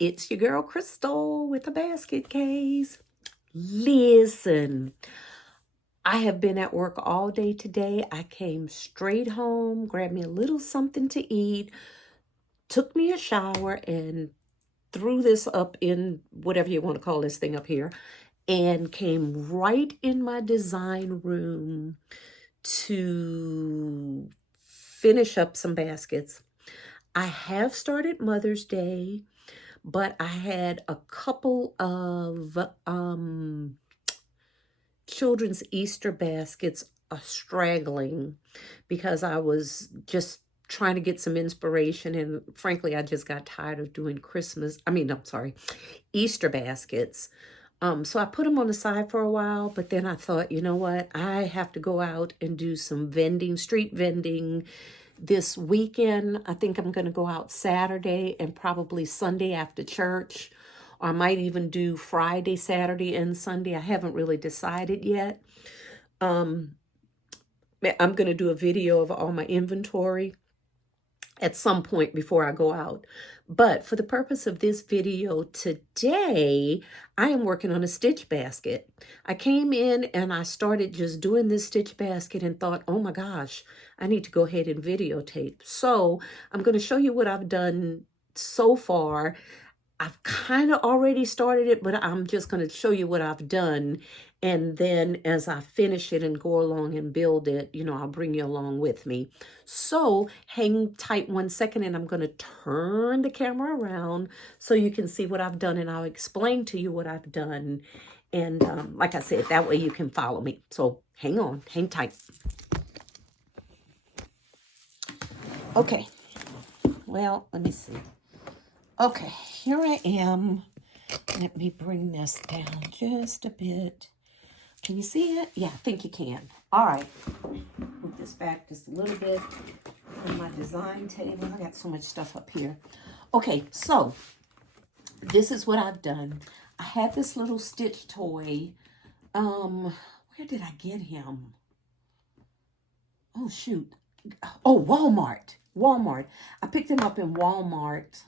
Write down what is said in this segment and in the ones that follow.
It's your girl Crystal with a basket case. Listen, I have been at work all day today. I came straight home, grabbed me a little something to eat, took me a shower, and threw this up in whatever you want to call this thing up here, and came right in my design room to finish up some baskets. I have started Mother's Day, but I had a couple of children's Easter baskets straggling because I was just trying to get some inspiration, and frankly I just got tired of doing Easter baskets. So I put them on the side for a while, but then I thought, you know what, I have to go out and do some street vending this weekend. I think I'm going to go out Saturday and probably Sunday after church. Or I might even do Friday, Saturday, and Sunday. I haven't really decided yet. I'm going to do a video of all my inventory at some point before I go out. But for the purpose of this video today, I am working on a stitch basket. I came in and I started just doing this stitch basket and thought, oh my gosh, I need to go ahead and videotape. So I'm going to show you what I've done so far. I've kind of already started it, but I'm just going to show you what I've done. And then as I finish it and go along and build it, I'll bring you along with me. So hang tight 1 second, and I'm going to turn the camera around so you can see what I've done, and I'll explain to you what I've done. And like I said, that way you can follow me. So hang on, hang tight. Okay, well, let me see. Okay, here I am. Let me bring this down just a bit. Can you see it? Yeah, I think you can. All right. Move this back just a little bit on my design table. I got so much stuff up here. Okay, so this is what I've done. I had this little Stitch toy. Where did I get him? Oh, shoot. Oh, Walmart. I picked him up in Walmart.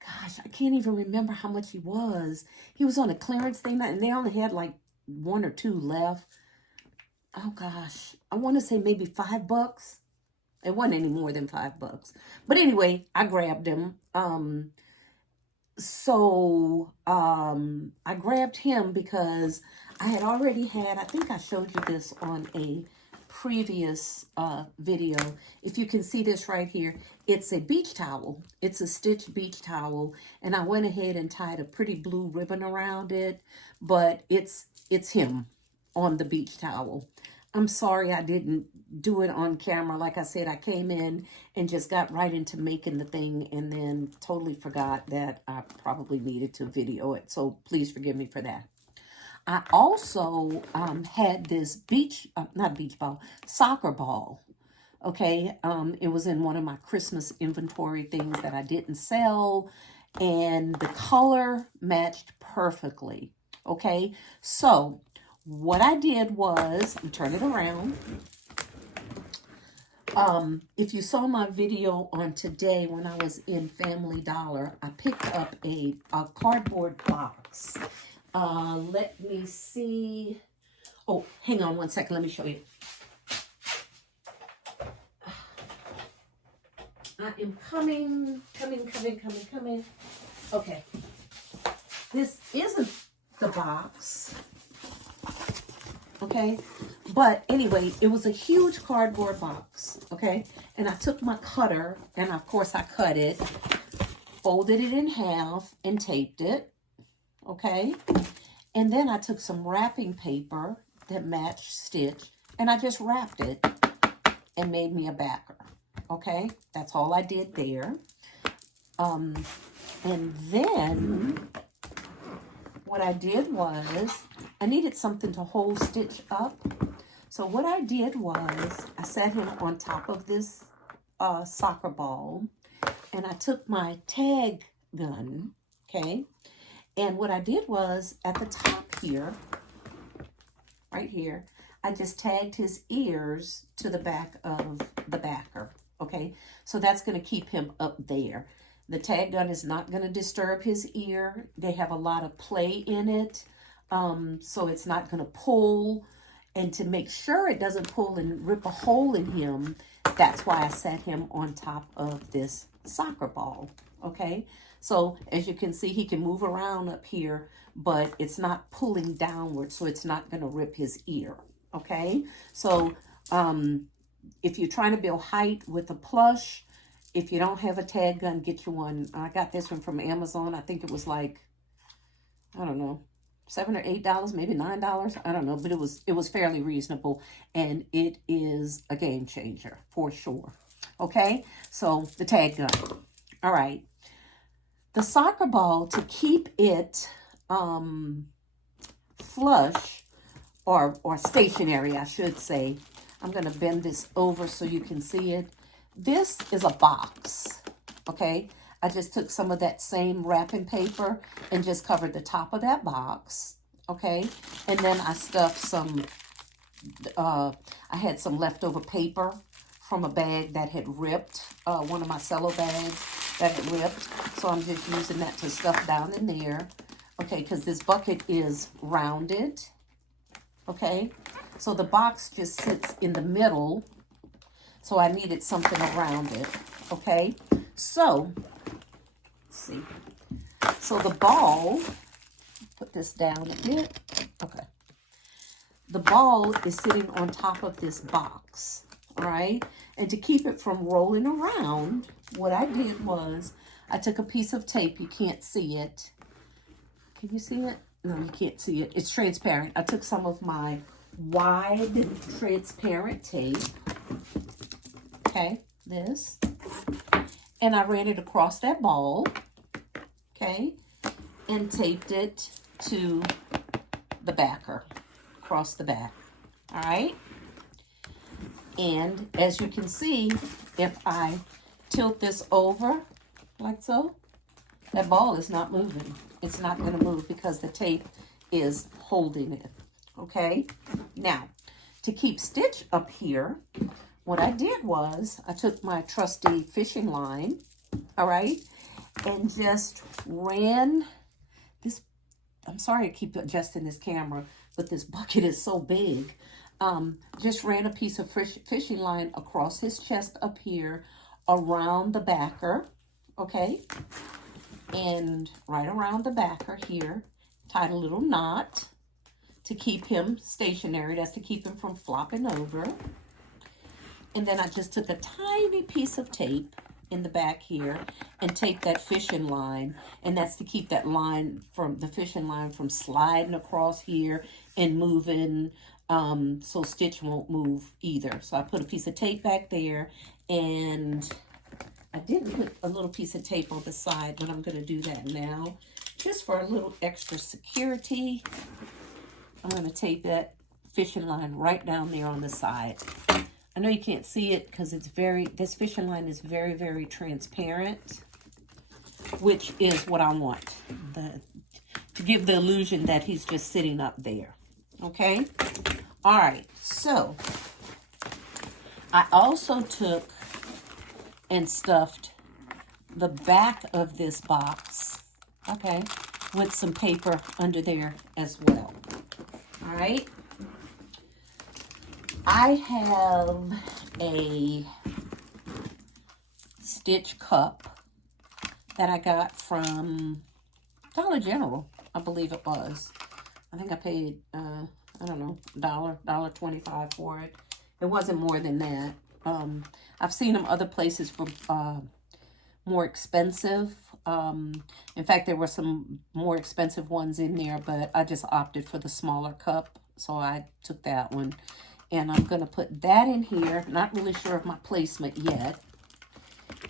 Gosh, I can't even remember how much he was. He was on a clearance thing, and they only had like 1 or 2 left. Oh gosh, I want to say maybe $5. It wasn't any more than $5. But anyway, I grabbed him. I grabbed him because I had already had, I think I showed you this on a previous video. If you can see this right here, it's a beach towel. It's a stitch beach towel, and I went ahead and tied a pretty blue ribbon around it, but it's him on the beach towel. I'm sorry I didn't do it on camera. Like I said, I came in and just got right into making the thing and then totally forgot that I probably needed to video it. So please forgive me for that. I also had this soccer ball. Okay, it was in one of my Christmas inventory things that I didn't sell, and the color matched perfectly. Okay, so what I did was, turn it around. If you saw my video on today when I was in Family Dollar, I picked up a cardboard box. Let me see. Oh, hang on 1 second. Let me show you. I am coming. Okay. This isn't the box. Okay. But anyway, it was a huge cardboard box. Okay. And I took my cutter, and of course I cut it, folded it in half, and taped it. Okay. And then I took some wrapping paper that matched stitch, and I just wrapped it and made me a backer. Okay, that's all I did there. And then what I did was I needed something to hold Stitch up. So what I did was I sat him on top of this soccer ball, and I took my tag gun, okay, and what I did was at the top here, right here, I just tagged his ears to the back of the backer. Okay, so that's going to keep him up there. The tag gun is not going to disturb his ear. They have a lot of play in it, so it's not going to pull. And to make sure it doesn't pull and rip a hole in him, that's why I set him on top of this soccer ball, okay? So as you can see, he can move around up here, but it's not pulling downward, so it's not going to rip his ear, okay? So if you're trying to build height with a plush, if you don't have a tag gun, get you one. I got this one from Amazon. I think it was like, I don't know, $7 or $8, maybe $9. I don't know, but it was fairly reasonable, and it is a game changer for sure. Okay, so the tag gun. All right, the soccer ball, to keep it flush or stationary, I should say. I'm gonna bend this over so you can see it. This is a box. Okay, I just took some of that same wrapping paper and just covered the top of that box, okay? And then I stuffed some, I had some leftover paper from a bag that had ripped, one of my cello bags that had ripped. So I'm just using that to stuff down in there, okay? Because this bucket is rounded, okay? So the box just sits in the middle, so I needed something around it, okay? So, let's see. So the ball, put this down a bit. Okay. The ball is sitting on top of this box, all right? And to keep it from rolling around, what I did was I took a piece of tape. You can't see it. Can you see it? No, you can't see it. It's transparent. I took some of my wide transparent tape, okay, this, and I ran it across that ball, okay, and taped it to the backer, across the back, all right? And as you can see, if I tilt this over like so, that ball is not moving. It's not going to move because the tape is holding it, okay? Now, to keep Stitch up here, what I did was I took my trusty fishing line, all right, and just ran this. I'm sorry I keep adjusting this camera, but this bucket is so big. Just ran a piece of fishing line across his chest up here, around the backer, okay, and right around the backer here, tied a little knot to keep him stationary. That's to keep him from flopping over. And then I just took a tiny piece of tape in the back here and taped that fishing line. And that's to keep that line from, the fishing line from sliding across here and moving, so Stitch won't move either. So I put a piece of tape back there, and I didn't put a little piece of tape on the side, but I'm going to do that now. Just for a little extra security, I'm going to tape that fishing line right down there on the side. I know you can't see it because it's this fishing line is very, very transparent, which is what I want, to give the illusion that he's just sitting up there, okay? All right, so I also took and stuffed the back of this box, okay, with some paper under there as well, all right? I have a Stitch cup that I got from Dollar General, I believe it was. I think I paid, I don't know, $1.25 for it. It wasn't more than that. I've seen them other places for more expensive. In fact, there were some more expensive ones in there, but I just opted for the smaller cup, so I took that one. And I'm going to put that in here. Not really sure of my placement yet.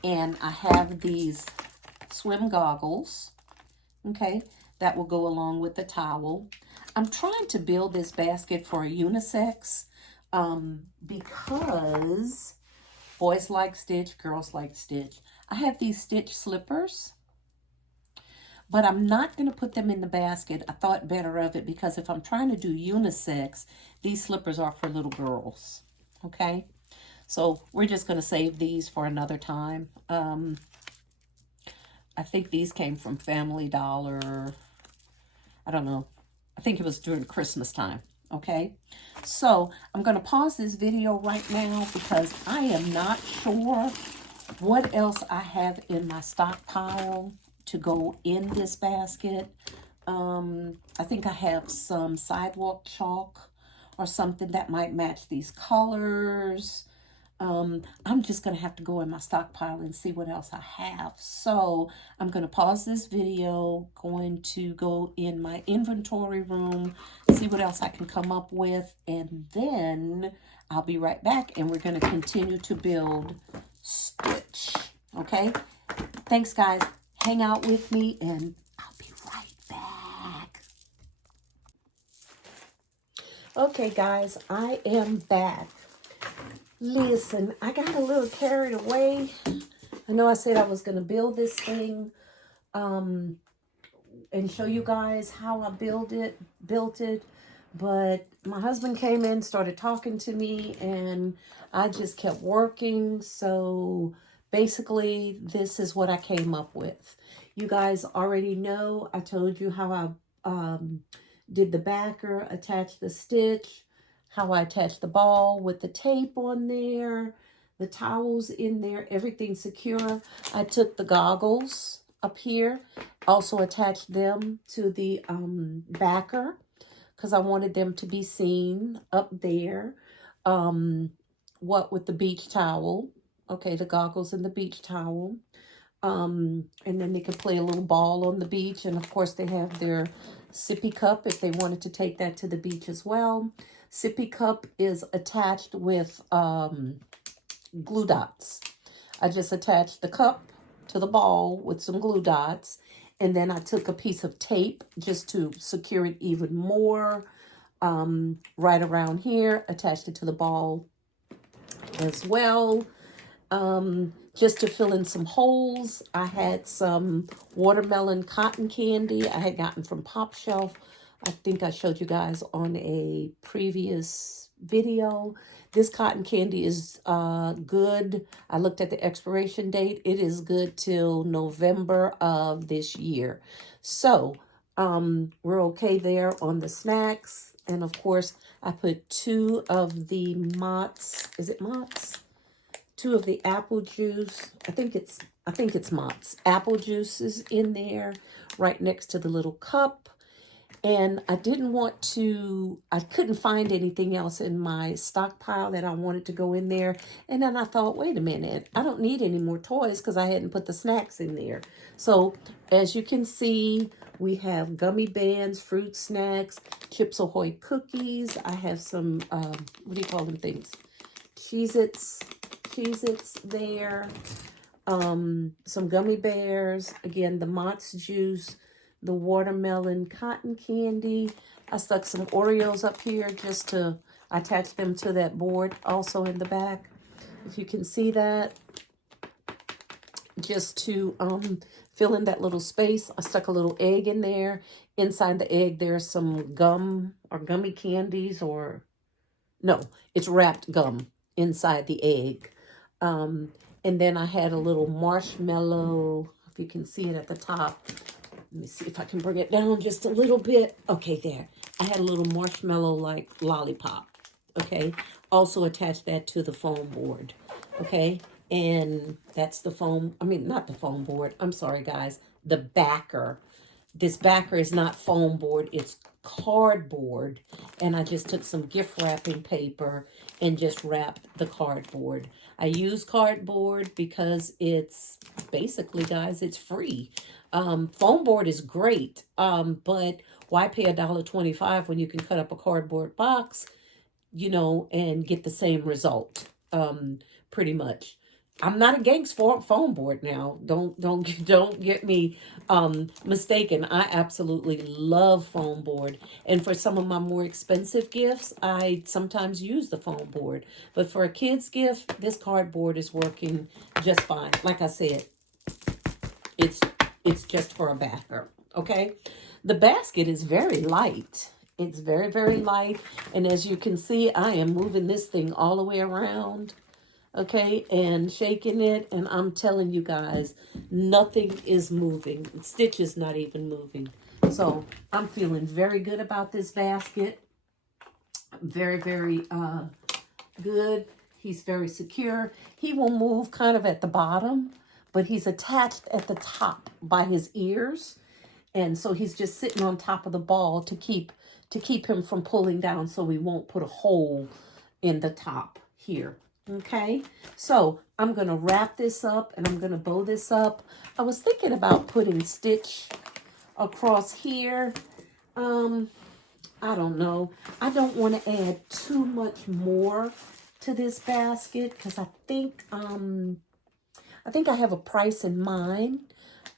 And I have these swim goggles, okay, that will go along with the towel. I'm trying to build this basket for a unisex because boys like Stitch, girls like Stitch. I have these Stitch slippers, but I'm not going to put them in the basket. I thought better of it because if I'm trying to do unisex, these slippers are for little girls, okay? So we're just going to save these for another time. I think these came from Family Dollar. I don't know. I think it was during Christmas time. Okay. So I'm going to pause this video right now because I am not sure what else I have in my stockpile to go in this basket. I think I have some sidewalk chalk or something that might match these colors. I'm just going to have to go in my stockpile and see what else I have. So I'm going to pause this video, going to go in my inventory room, see what else I can come up with, and then I'll be right back and we're going to continue to build Stitch. Okay? Thanks, guys. Hang out with me and I'll be right back. Okay, guys, I am back. Listen, I got a little carried away. I know I said I was going to build this thing and show you guys how I built it, but my husband came in, started talking to me, and I just kept working. So basically, this is what I came up with. You guys already know, I told you how I did the backer, attached the stitch, how I attached the ball with the tape on there, the towels in there, everything secure. I took the goggles up here, also attached them to the backer because I wanted them to be seen up there. What with the beach towel. Okay, the goggles and the beach towel. And then they could play a little ball on the beach. And of course they have their sippy cup if they wanted to take that to the beach as well. Sippy cup is attached with glue dots. I just attached the cup to the ball with some glue dots. And then I took a piece of tape just to secure it even more right around here. Attached it to the ball as well. Just to fill in some holes, I had some watermelon cotton candy I had gotten from Pop Shelf. I think I showed you guys on a previous video. This cotton candy is good. I looked at the expiration date. It is good till November of this year. So we're okay there on the snacks. And of course, I put 2 of the Mott's. Is it Mott's? 2 of the apple juice. I think it's Mott's apple juices in there, right next to the little cup. And I couldn't find anything else in my stockpile that I wanted to go in there. And then I thought, wait a minute, I don't need any more toys because I hadn't put the snacks in there. So as you can see, we have gummy bands, fruit snacks, Chips Ahoy cookies. I have some, what do you call them things? Cheez-Its there. Some gummy bears. Again, the Mott's juice, the watermelon cotton candy. I stuck some Oreos up here just to attach them to that board also in the back. If you can see that. Just to fill in that little space. I stuck a little egg in there. Inside the egg, there's some gum or gummy candies or... No, it's wrapped gum inside the egg. And then I had a little marshmallow, if you can see it at the top. Let me see if I can bring it down just a little bit. Okay, there. I had a little marshmallow like lollipop. Okay. Also attached that to the foam board. Okay. And that's the foam. I mean, not the foam board. I'm sorry, guys. The backer. This backer is not foam board. It's cardboard. And I just took some gift wrapping paper and just wrapped the cardboard. I use cardboard because it's basically, guys, it's free. Foam board is great, but why pay $1.25 when you can cut up a cardboard box, you know, and get the same result, pretty much. I'm not against foam board now. Don't get me mistaken. I absolutely love foam board. And for some of my more expensive gifts, I sometimes use the foam board. But for a kid's gift, this cardboard is working just fine. Like I said, it's just for a backer, okay? The basket is very light. It's very, very light. And as you can see, I am moving this thing all the way around. okay, and shaking it, and I'm telling you guys, nothing is moving. Stitch is not even moving. So I'm feeling very good about this basket. Very, very good. He's very secure. He will move kind of at the bottom, but he's attached at the top by his ears. And so he's just sitting on top of the ball to keep him from pulling down, so we won't put a hole in the top here. Okay, so I'm gonna wrap this up and I'm gonna bow this up. I was thinking about putting stitch across here. I don't know. I don't want to add too much more to this basket because I think I have a price in mind.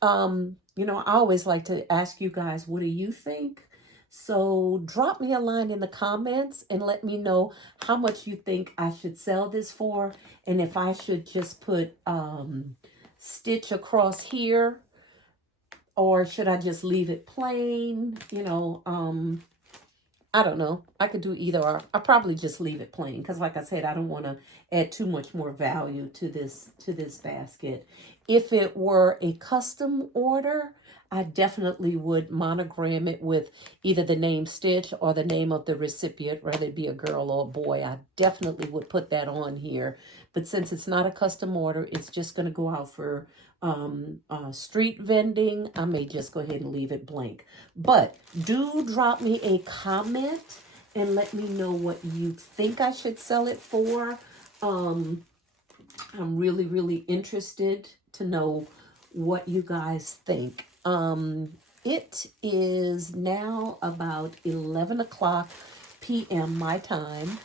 You know, I always like to ask you guys, what do you think? So drop me a line in the comments and let me know how much you think I should sell this for, and if I should just put stitch across here, or should I just leave it plain? You know, I don't know. I could do either or. I'll probably just leave it plain because, like I said, I don't want to add too much more value to this basket. If it were a custom order, I definitely would monogram it with either the name Stitch or the name of the recipient, whether it be a girl or a boy. I definitely would put that on here. But since it's not a custom order, it's just going to go out for street vending. I may just go ahead and leave it blank. But do drop me a comment and let me know what you think I should sell it for. I'm really, really interested to know what you guys think. It is now about 11 o'clock p.m. my time,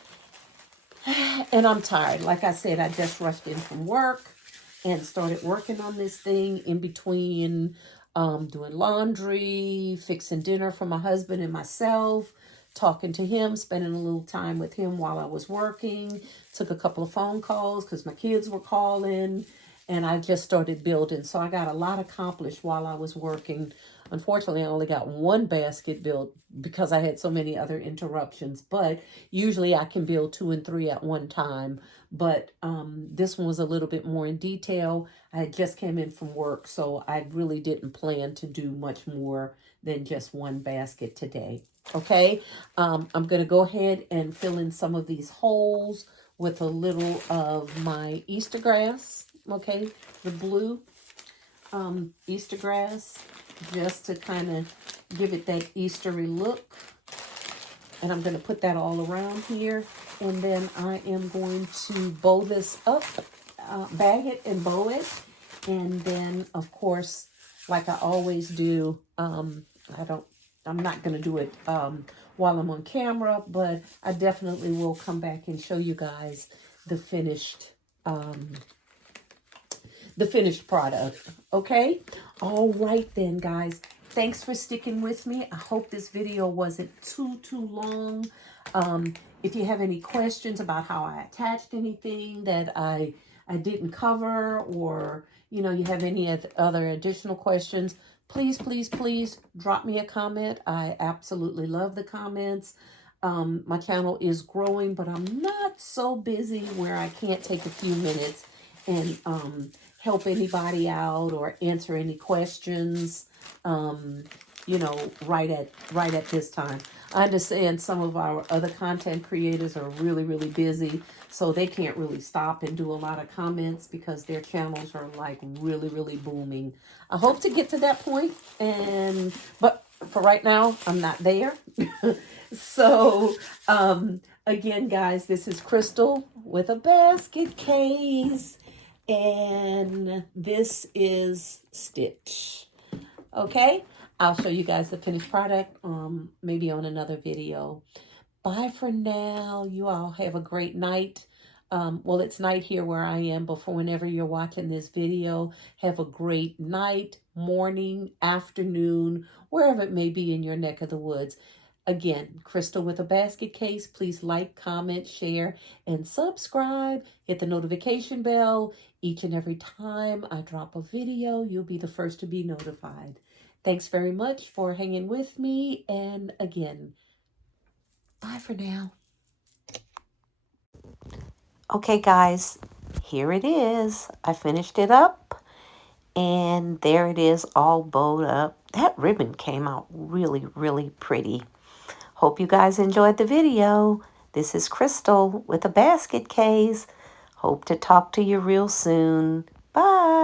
and I'm tired. Like I said, I just rushed in from work and started working on this thing in between doing laundry, fixing dinner for my husband and myself, talking to him, spending a little time with him while I was working. Took a couple of phone calls because my kids were calling, and I just started building. So I got a lot accomplished while I was working. Unfortunately, I only got one basket built because I had so many other interruptions, but usually I can build 2 and 3 at one time. But this one was a little bit more in detail. I had just came in from work, so I really didn't plan to do much more than just one basket today. Okay, I'm going to go ahead and fill in some of these holes with a little of my Easter grass, okay, the blue Easter grass, just to kind of give it that Eastery look. And I'm going to put that all around here. And then I am going to bow this up, bag it and bow it. And then, of course, like I always do, I'm not going to do it while I'm on camera, but I definitely will come back and show you guys the finished product. Okay? All right then, guys. Thanks for sticking with me. I hope this video wasn't too long. If you have any questions about how I attached anything that I didn't cover, or you know, you have any other additional questions, please drop me a comment. I absolutely love the comments. My channel is growing, but I'm not so busy where I can't take a few minutes and help anybody out or answer any questions, you know, right at this time. I understand some of our other content creators are really busy, so they can't really stop and do a lot of comments because their channels are like really booming. I hope to get to that point, but for right now, I'm not there. So, again, guys, this is Crystal with a basket case. And this is Stitch. Okay, I'll show you guys the finished product maybe on another video. Bye for now. You all have a great night. Well, it's night here where I am, but for whenever you're watching this video, have a great night, morning, afternoon, wherever it may be in your neck of the woods. Again, Crystal with a basket case. Please like, comment, share, and subscribe. Hit the notification bell. Each and every time I drop a video, you'll be the first to be notified. Thanks very much for hanging with me. And again, bye for now. Okay, guys, here it is. I finished it up, and there it is all bowed up. That ribbon came out really, really pretty. Hope you guys enjoyed the video. This is Crystal with a basket case. Hope to talk to you real soon. Bye.